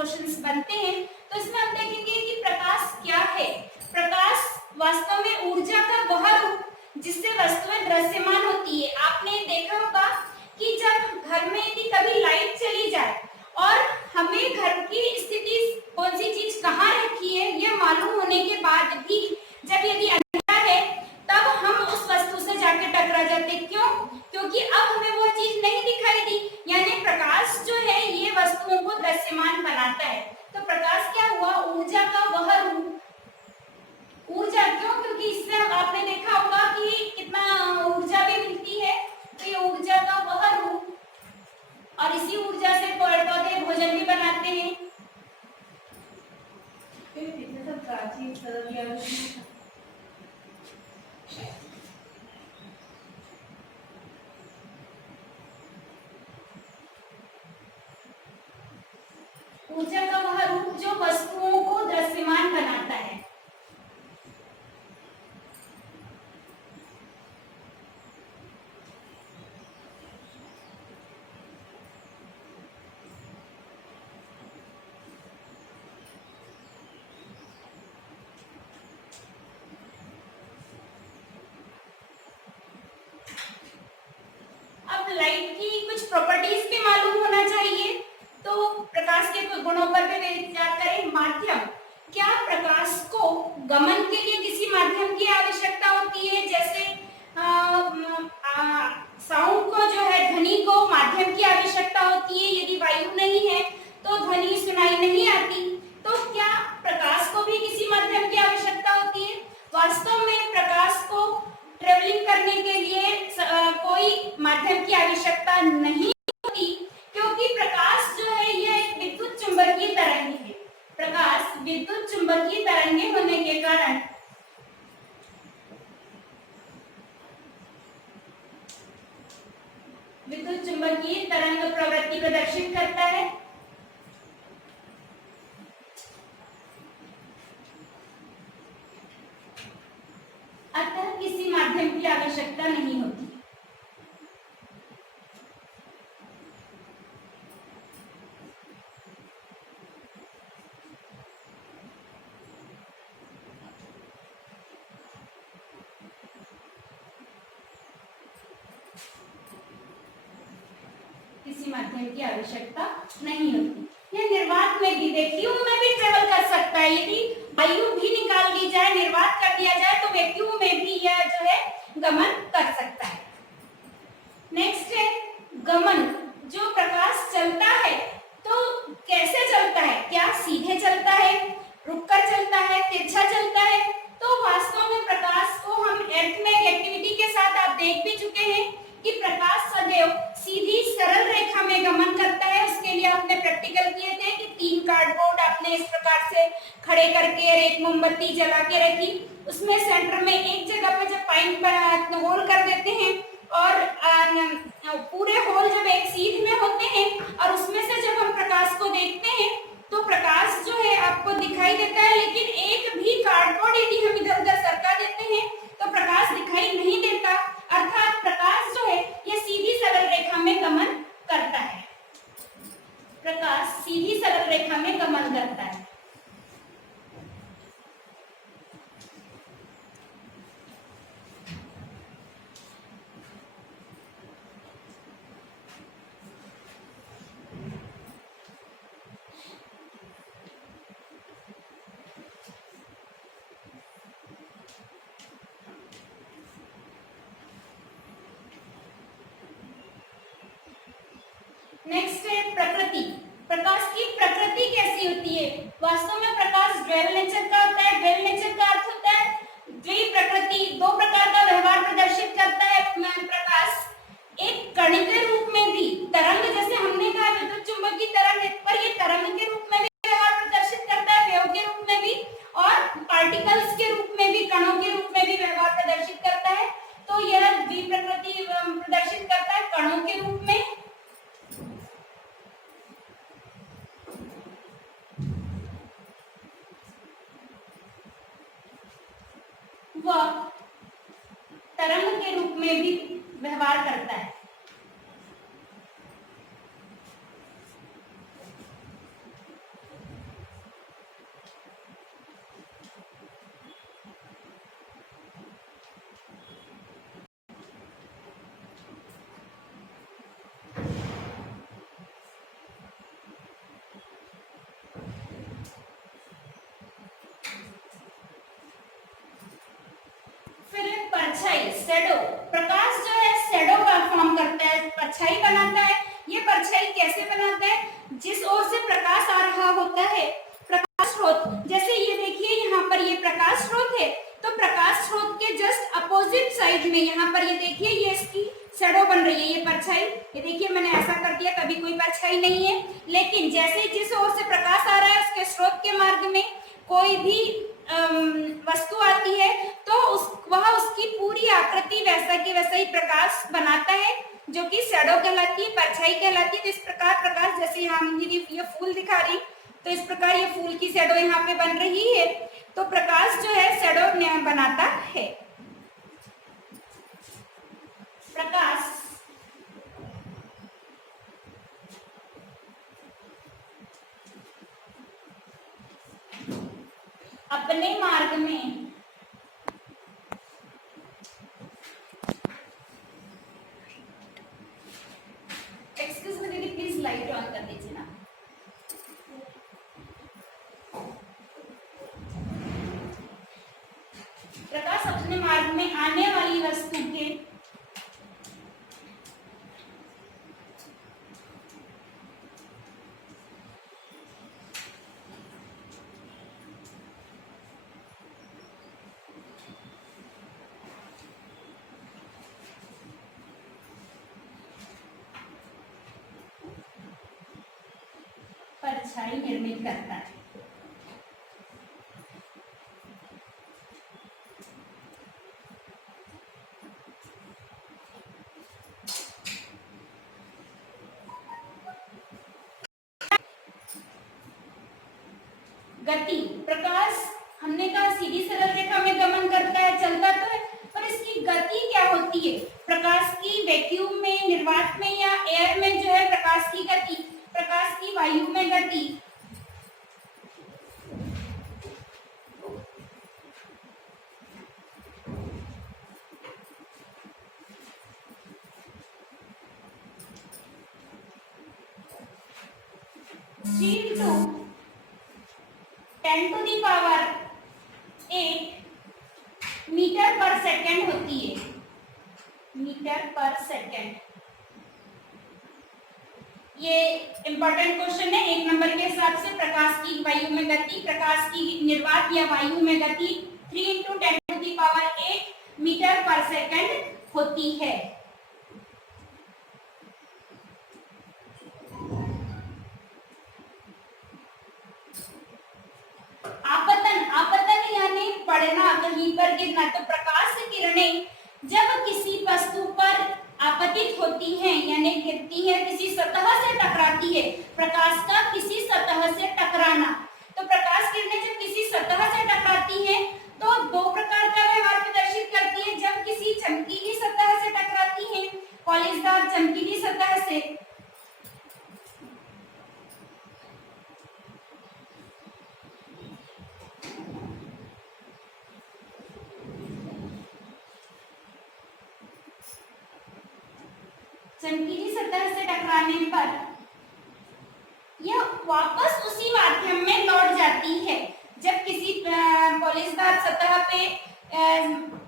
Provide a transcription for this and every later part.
Questions बनते हैं। तो इसमें हम देखेंगे कि प्रकाश क्या है। प्रकाश वास्तव में ऊर्जा का वह रूप जिससे वस्तुएं दृश्यमान होती है। आपने देखा होगा कि जब घर में यदि कभी लाइट चली जाए और हमें घर की स्थिति कौन सी चीज कहाँ रखी है यह मालूम होने के बाद भी जब यदि अंधेरा है तब हम उस वस्तु से जाके टकरा जाते। क्यों? क्योंकि अब हमें वो चीज नहीं दिखाई दी। यानी प्रकाश जो है ये वस्तुओं को दृश्यमान बनाता है। तो प्रकाश क्या हुआ? ऊर्जा का वह रूप। ऊर्जा क्यों? क्योंकि इससे आपने देखा होगा कि कितना ऊर्जा भी मिलती है। तो ये ऊर्जा का वह रूप, और इसी ऊर्जा से पेड़ पौधे भोजन भी बनाते हैं। ऊर्जा का वह रूप जो वस्तुओं को दृश्यमान बनाता है। अब लाइट की कुछ प्रॉपर्टीज भी मालूम होना चाहिए। तो प्रकाश के कुछ गुणों पर भी विचार करें। माध्यम, क्या प्रकाश को गमन के लिए किसी माध्यम की आवश्यकता होती है? जैसे साउंड को जो है, ध्वनि को माध्यम की आवश्यकता होती है। यदि वायु नहीं है तो ध्वनि सुनाई नहीं आती। तो क्या प्रकाश को भी किसी माध्यम की आवश्यकता होती है? वास्तव में प्रकाश को ट्रेवलिंग करने के लिए कोई माध्यम की आवश्यकता नहीं होती, क्योंकि प्रकाश जो है यह एक विद्युत चुंबकीय तरंग है। प्रकाश विद्युत चुंबकीय तरंगे होने के कारण विद्युत चुंबकीय तरंग प्रवृत्ति प्रदर्शित करता है। अतः किसी माध्यम की आवश्यकता नहीं होती। किसी माध्यम की आवश्यकता नहीं होती। यह निर्वात में भी, वैक्यूम में भी ट्रेवल कर सकता है। यदि वायु भी निकाल दी जाए, निर्वात कर दिया जाए, तो वैक्यूम में भी यह जो है गमन कर सकता है। नेक्स्ट है गमन। जो प्रकाश चलता है तो कैसे चलता है? क्या सीधे चलता है, रुककर चलता है, तिरछा चलता है? तो वास्तव में प्रकाश को हम अर्थ में एक्टिविटी के साथ आप देख भी चुके हैं कि प्रकाश सदैव सीधी सरल रेखा में गमन करता है। उसके लिए आपने प्रैक्टिकल किए थे कि 3 कार्डबोर्ड आपने इस प्रकार से खड़े करके एक मोमबत्ती जला के रखी, उसमें सेंटर में एक जगह पे जब पाइप होल कर देते हैं और पूरे होल जब एक सीध में होते हैं और उसमें से जब हम प्रकाश को देखते हैं तो प्रकाश जो है आपको दिखाई देता है, लेकिन एक भी कार्डबोर्ड यदि हम इधर उधर सरका देते हैं तो प्रकाश दिखाई नहीं देता। अर्थात प्रकाश जो है यह सीधी सरल रेखा में गमन करता है। प्रकाश सीधी सरल रेखा में गमन करता है। नेक्स्ट है प्रकृति। प्रकाश की प्रकृति कैसी होती है? वास्तव में प्रकाश ड्वेल नेचर का होता है। ड्वेल नेचर का अर्थ होता है द्विप्रकृति, 2 प्रकार का व्यवहार प्रदर्शित करता है। प्रकाश एक कण के रूप में भी, तरंग जैसे हमने कहा विद्युत चुंबकीय तरंग, पर ये तरंग के रूप में भी व्यवहार प्रदर्शित करता है, वेव के रूप में भी, और पार्टिकल्स के रूप में भी, कणों के रूप में भी व्यवहार प्रदर्शित करता है। तो यह द्विप्रकृति प्रदर्शित करता है कणों के रूप में, वह तरंग के रूप में भी व्यवहार करता है। परछाई शैडो, प्रकाश जो है शैडो का फॉर्म करता है, परछाई बनाता है। ये परछाई कैसे बनाता है? जिस ओर से प्रकाश आ रहा होता है, प्रकाश स्रोत, जैसे ये देखिए यहाँ पर ये प्रकाश स्रोत है, तो प्रकाश स्रोत के जस्ट अपोजिट साइड में यहाँ पर ये देखिए ये इसकी शैडो बन रही है, ये परछाई। ये देखिए मैंने ऐसा कर दिया, कभी कोई परछाई नहीं है, लेकिन जैसे जिस ओर से प्रकाश आ रहा है उसके स्रोत के मार्ग में कोई भी वस्तु आती है तो वह उसकी पूरी आकृति वैसा की वैसा ही प्रकाश बनाता है, जो कि शैडो कहलाती है, परछाई कहलाती है। तो इस प्रकार प्रकाश, जैसे यहाँ ये फूल दिखा रही, तो इस प्रकार ये फूल की शैडो यहाँ पे बन रही है। तो प्रकाश जो है शैडो बनाता है। प्रकाश अपने मार्ग में एक्सक्यूज मी दीदी, प्लीज लाइट ऑन कर दीजिए ना। प्रकाश अपने मार्ग में आने वाली वस्तु के परछाई निर्मित करता है। गति, प्रकाश हमने कहा सीधी सरल रेखा में गमन करता है, चलता तो है, पर इसकी गति क्या होती है? प्रकाश की वैक्यूम में, निर्वात में या एयर में जो है प्रकाश की गति, प्रकाश की वायु में गति G to 10 to the power 8 metre पर सेकेंड होती है, मीटर पर सेकेंड। ये इंपॉर्टेंट क्वेश्चन है, 1 नंबर के हिसाब से। प्रकाश की वायु में गति, प्रकाश की निर्वात या वायु में गति 3 × 10⁸ मीटर पर सेकेंड होती है। आपतन, आपतन यानी पड़ना, कहीं पर गिरना। तो प्रकाश किरणें जब किसी वस्तु पर आपतित होती हैं यानी गिरती है, किसी सतह से टकराती है, प्रकाश का किसी सतह से टकराना। तो प्रकाश किरणें जब किसी सतह से टकराती हैं तो दो प्रकार का व्यवहार प्रदर्शित करती है। जब किसी चमकीली सतह से टकराती हैं, पॉलिशदार चमकीली सतह से, चमकीली सतह से टकराने पर यह वापस उसी माध्यम में लौट जाती है। जब किसी पॉलिशदार सतह पे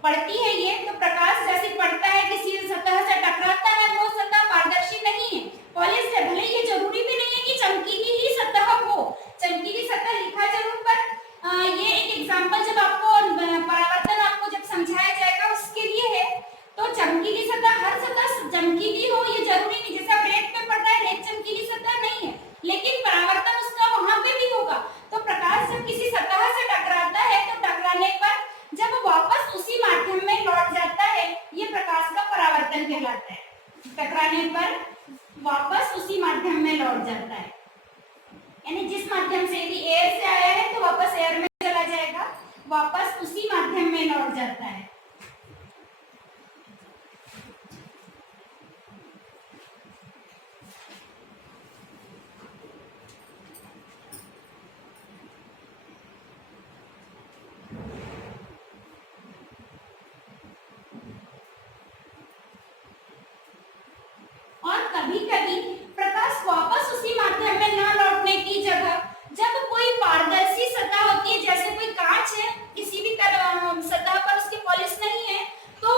पड़ती है ये, तो प्रकाश जैसे पड़ता है किसी सतह से टकराता है, वो सतह पारदर्शी नहीं है, पॉलिश है। भले ये जरूरी भी नहीं है कि चमकीली ही सतह हो, चमकीली सतह लिखा जरूर, पर ये एक एग्जांपल जब आपको परावर्तन आपको जब समझाया जाएगा उसके लिए है। तो चमकीली सतह, हर सतह चमकीली हो ये जरूरी नहीं। जैसे अब रेत पे पड़ रहा है, रेत चमकीली सतह नहीं है, लेकिन परावर्तन उसका वहां पे भी होगा। तो प्रकाश जब किसी सतह से टकराता है तो टकराने पर जब वापस उसी माध्यम में लौट जाता है, ये प्रकाश का परावर्तन कहलाता है। टकराने पर वापस उसी माध्यम में लौट जाता है, यानी जिस माध्यम से, यदि एयर से आया है तो वापस एयर में चला जाएगा, वापस उसी माध्यम में लौट जाता है। और कभी कभी प्रकाश वापस उसी माध्यम में न लौटने की जगह जब कोई पारदर्शी सतह होती है, जैसे कोई कांच है, किसी भी सतह पर उसकी पॉलिश नहीं है, तो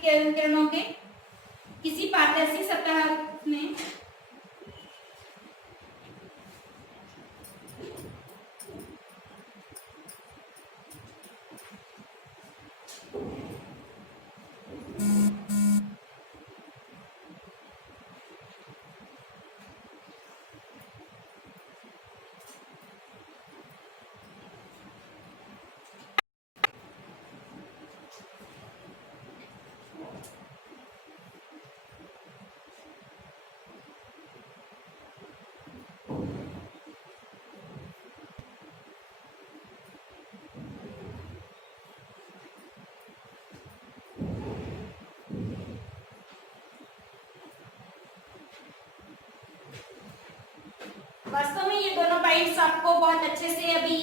किरणों के किसी पारदर्शी सतह में वास्तव में ये दोनों पॉइंट्स आपको बहुत अच्छे से अभी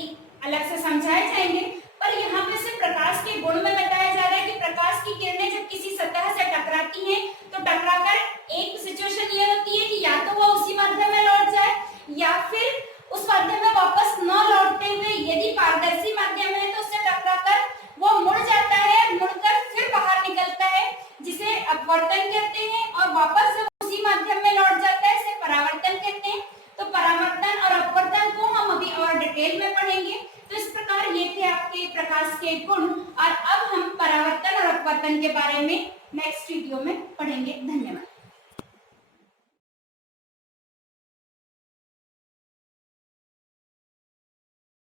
अलग से समझाए जाएंगे, पर यहाँ पे सिर्फ प्रकाश के गुण में बताया जा रहा है कि प्रकाश की किरणें जब किसी सतह से टकराती हैं तो टकराकर एक सिचुएशन ये होती है कि या तो वो उसी माध्यम में लौट जाए या फिर उस माध्यम में वापस न लौटते हुए यदि पारदर्शी माध्यम है तो उससे टकराकर वो मुड़ जाता है, मुड़कर फिर बाहर निकलता है, जिसे अपवर्तन कहते हैं, और वापस जब उसी माध्यम में लौट जाता है इसे परावर्तन कहते हैं। तो परावर्तन और अपवर्तन को हम अभी और डिटेल में पढ़ेंगे। तो इस प्रकार ये थे आपके प्रकाश के गुण, और अब हम परावर्तन और अपवर्तन के बारे में नेक्स्ट वीडियो में पढ़ेंगे। धन्यवाद।